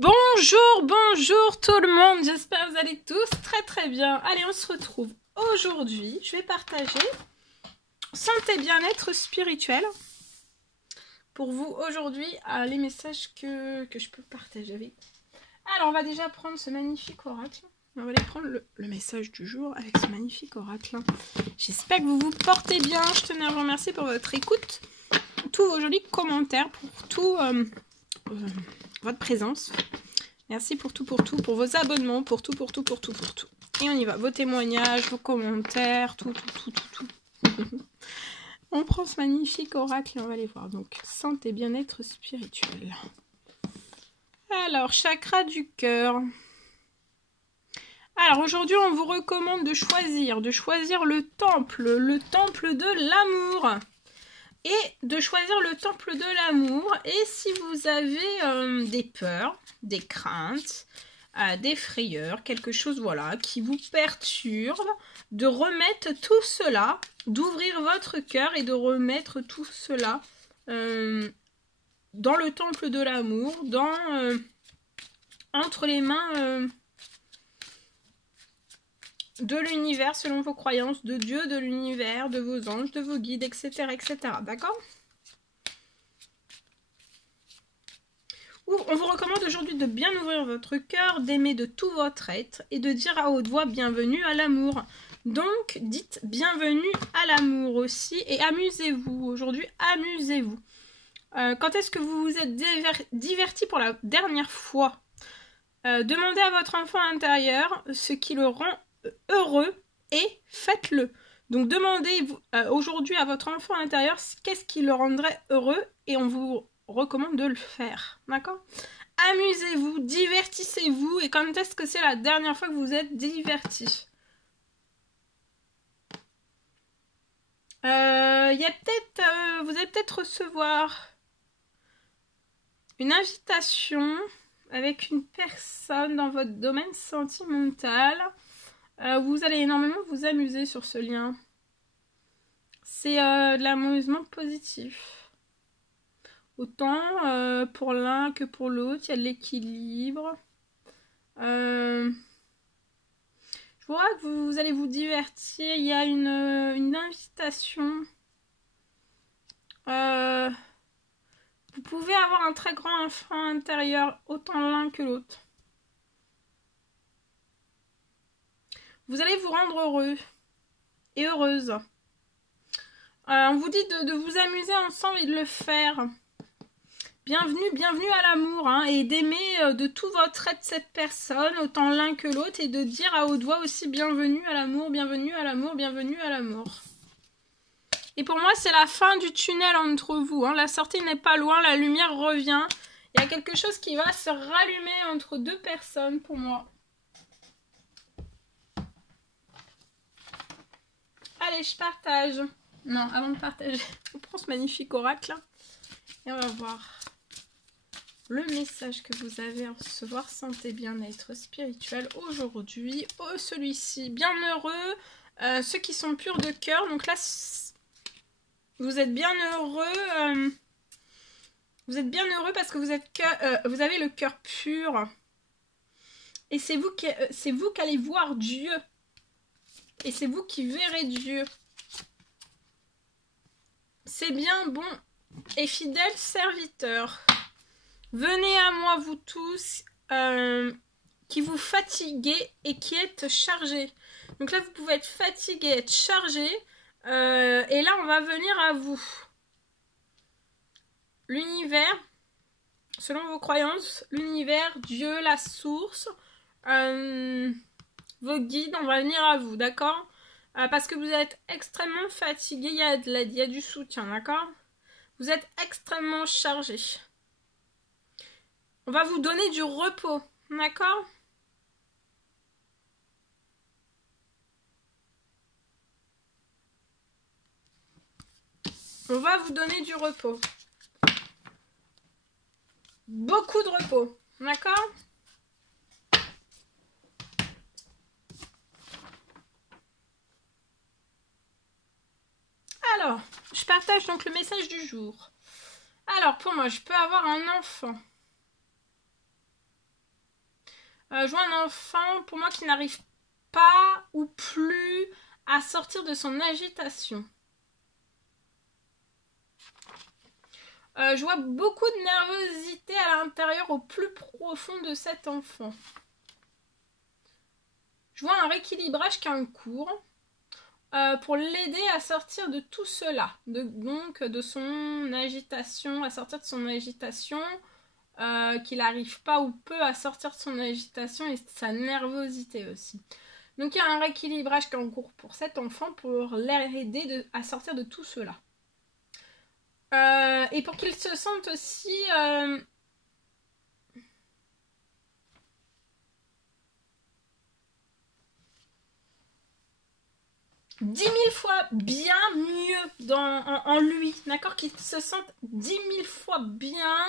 Bonjour, bonjour tout le monde, j'espère que vous allez tous très bien. Allez, on se retrouve aujourd'hui, je vais partager santé bien-être spirituel. Pour vous aujourd'hui, les messages que je peux partager avec vous. Alors, on va déjà prendre ce magnifique oracle. On va aller prendre le message du jour avec ce magnifique oracle. J'espère que vous vous portez bien. Je tenais à vous remercier pour votre écoute, tous vos jolis commentaires, pour tout votre présence. Merci pour tout, pour vos abonnements, pour tout. Et on y va, vos témoignages, vos commentaires, tout. On prend ce magnifique oracle et on va les voir. Donc, santé, bien-être spirituel. Alors, chakra du cœur. Alors, aujourd'hui, on vous recommande de choisir le temple de l'amour. Et de choisir le temple de l'amour. Et si vous avez des peurs, des craintes, des frayeurs, quelque chose voilà qui vous perturbe, de remettre tout cela, d'ouvrir votre cœur et de remettre tout cela dans le temple de l'amour, entre les mains de l'univers selon vos croyances, de Dieu, de l'univers, de vos anges, de vos guides, etc. D'accord ? On vous recommande aujourd'hui de bien ouvrir votre cœur, d'aimer de tout votre être et de dire à haute voix bienvenue à l'amour. Donc, dites bienvenue à l'amour aussi et amusez-vous. Aujourd'hui, amusez-vous. Quand est-ce que vous vous êtes diverti pour la dernière fois ? Demandez à votre enfant intérieur ce qui le rend heureux et faites-le. Donc, demandez aujourd'hui à votre enfant intérieur qu'est-ce qui le rendrait heureux et on vous recommande de le faire, d'accord? Amusez-vous, divertissez-vous. Et quand est-ce que c'est la dernière fois que vous êtes diverti? Vous allez peut-être recevoir une invitation avec une personne dans votre domaine sentimental. Vous allez énormément vous amuser sur ce lien. C'est de l'amusement positif. Autant pour l'un que pour l'autre, il y a de l'équilibre. Je vois que vous allez vous divertir. Il y a une invitation. Vous pouvez avoir un très grand enfant intérieur, autant l'un que l'autre. Vous allez vous rendre heureux et heureuse. On vous dit de vous amuser ensemble et de le faire. Bienvenue à l'amour, hein, et d'aimer de tout votre être cette personne, autant l'un que l'autre, et de dire à haute voix aussi bienvenue à l'amour, bienvenue à l'amour, bienvenue à l'amour. Et pour moi, c'est la fin du tunnel entre vous, hein. La sortie n'est pas loin, la lumière revient. Il y a quelque chose qui va se rallumer entre deux personnes pour moi. Allez, je partage. Non, avant de partager, on prend ce magnifique oracle là, et on va voir le message que vous avez à recevoir, santé, bien-être spirituel aujourd'hui. Oh, celui-ci, bien heureux, ceux qui sont purs de cœur. Donc là, vous êtes bien heureux. Vous êtes bien heureux parce que vous avez le cœur pur. Et c'est vous qui allez voir Dieu. Et c'est vous qui verrez Dieu. C'est bien, bon et fidèle serviteur. Venez à moi, vous tous, qui vous fatiguez et qui êtes chargés. Donc là, vous pouvez être fatigué, être chargé. Et là, on va venir à vous. L'univers, selon vos croyances, l'univers, Dieu, la source, vos guides, on va venir à vous, d'accord? Parce que vous êtes extrêmement fatigué, il y a de l'aide, il y a du soutien, d'accord? Vous êtes extrêmement chargé. On va vous donner du repos, d'accord? On va vous donner du repos. Beaucoup de repos, d'accord? Alors, je partage donc le message du jour. Alors, pour moi, je peux avoir un enfant Je vois un enfant, pour moi, qui n'arrive pas ou plus à sortir de son agitation. Je vois beaucoup de nervosité à l'intérieur, au plus profond de cet enfant. Je vois un rééquilibrage qui est en cours pour l'aider à sortir de tout cela, donc de son agitation, à sortir de son agitation, qu'il n'arrive pas ou peu à sortir de son agitation et de sa nervosité aussi. Donc il y a un rééquilibrage qui est en cours pour cet enfant pour l'aider à sortir de tout cela. Et pour qu'il se sente aussi 10 000 fois bien mieux en lui, d'accord, qu'il se sente 10 000 fois bien,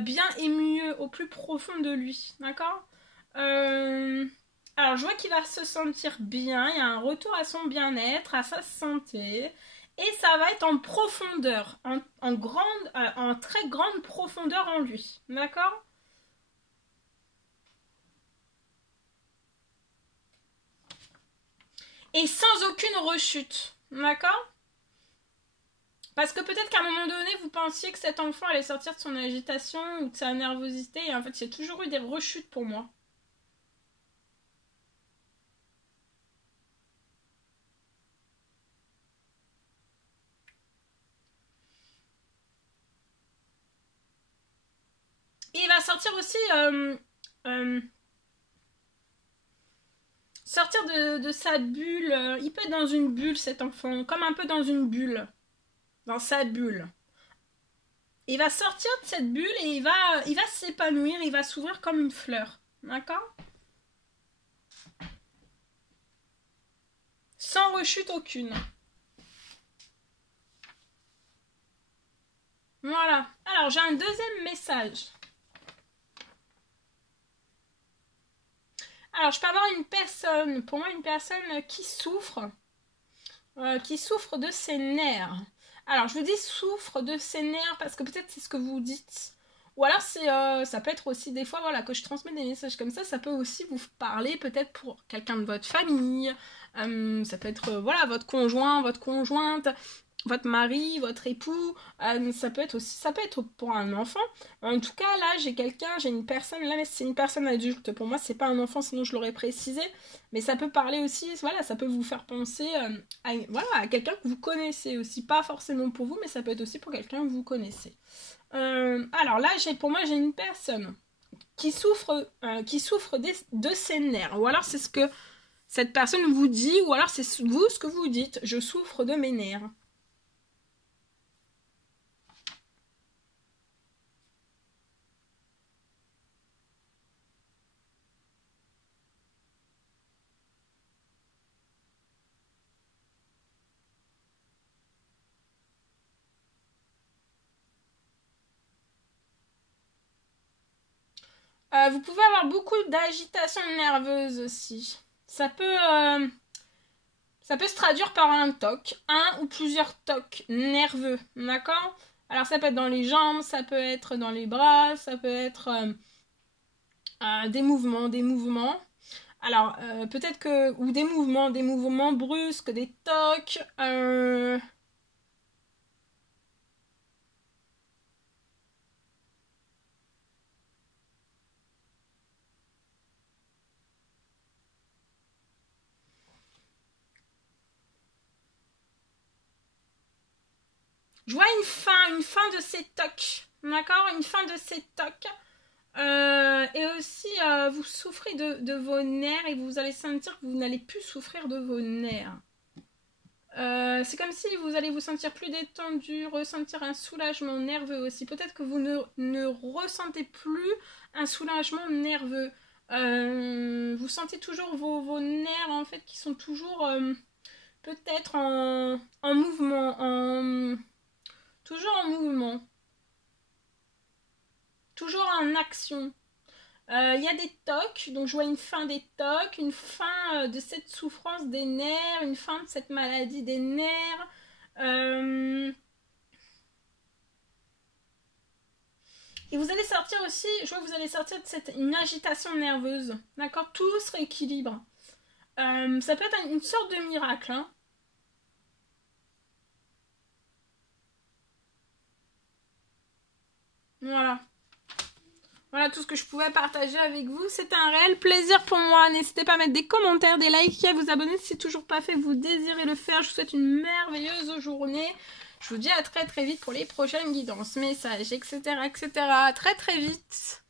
bien et mieux au plus profond de lui, d'accord. Alors je vois qu'il va se sentir bien, il y a un retour à son bien-être, à sa santé, et ça va être en profondeur, en très grande profondeur en lui, d'accord. Et sans aucune rechute, d'accord. Parce que peut-être qu'à un moment donné, vous pensiez que cet enfant allait sortir de son agitation ou de sa nervosité, et en fait, il y a toujours eu des rechutes pour moi. Et il va sortir aussi... sortir de sa bulle. Il peut être dans une bulle, cet enfant, comme un peu dans une bulle. Dans sa bulle. Il va sortir de cette bulle et il va s'épanouir, il va s'ouvrir comme une fleur. D'accord? Sans rechute aucune. Voilà. Alors, j'ai un deuxième message. Alors, je peux avoir une personne, pour moi, une personne qui souffre de ses nerfs. Alors, je vous dis souffre de ses nerfs parce que peut-être c'est ce que vous dites. Ou alors, ça peut être aussi des fois, voilà, que je transmets des messages comme ça peut aussi vous parler peut-être pour quelqu'un de votre famille. Ça peut être, voilà, votre conjoint, votre conjointe, votre mari, votre époux, ça peut être pour un enfant. En tout cas, là, j'ai une personne, là, mais c'est une personne adulte. Pour moi, c'est pas un enfant, sinon je l'aurais précisé. Mais ça peut parler aussi, voilà, ça peut vous faire penser à quelqu'un que vous connaissez aussi. Pas forcément pour vous, mais ça peut être aussi pour quelqu'un que vous connaissez. Alors là, pour moi, j'ai une personne qui souffre de ses nerfs. Ou alors c'est ce que cette personne vous dit, ou alors c'est vous ce que vous dites. Je souffre de mes nerfs. Vous pouvez avoir beaucoup d'agitation nerveuse aussi. Ça peut se traduire par un TOC, un ou plusieurs TOC nerveux, d'accord? Alors ça peut être dans les jambes, ça peut être dans les bras, ça peut être des mouvements. Alors peut-être que, ou des mouvements brusques, des TOC, je vois une fin de ces tocs, d'accord? Une fin de ces tocs. Et aussi, vous souffrez de vos nerfs et vous allez sentir que vous n'allez plus souffrir de vos nerfs. C'est comme si vous allez vous sentir plus détendu, ressentir un soulagement nerveux aussi. Peut-être que vous ne ressentez plus un soulagement nerveux. Vous sentez toujours vos nerfs en fait qui sont toujours peut-être en mouvement, toujours en mouvement, toujours en action. Il y a des tocs, donc je vois une fin des tocs, une fin de cette souffrance des nerfs, une fin de cette maladie des nerfs. Et vous allez sortir aussi, je vois que vous allez sortir de une agitation nerveuse. D'accord? Tout se rééquilibre. Ça peut être une sorte de miracle. Hein. Voilà. Voilà tout ce que je pouvais partager avec vous. C'était un réel plaisir pour moi. N'hésitez pas à mettre des commentaires, des likes et à vous abonner si c'est toujours pas fait. Vous désirez le faire. Je vous souhaite une merveilleuse journée. Je vous dis à très très vite pour les prochaines guidances, messages, etc. etc. À très très vite.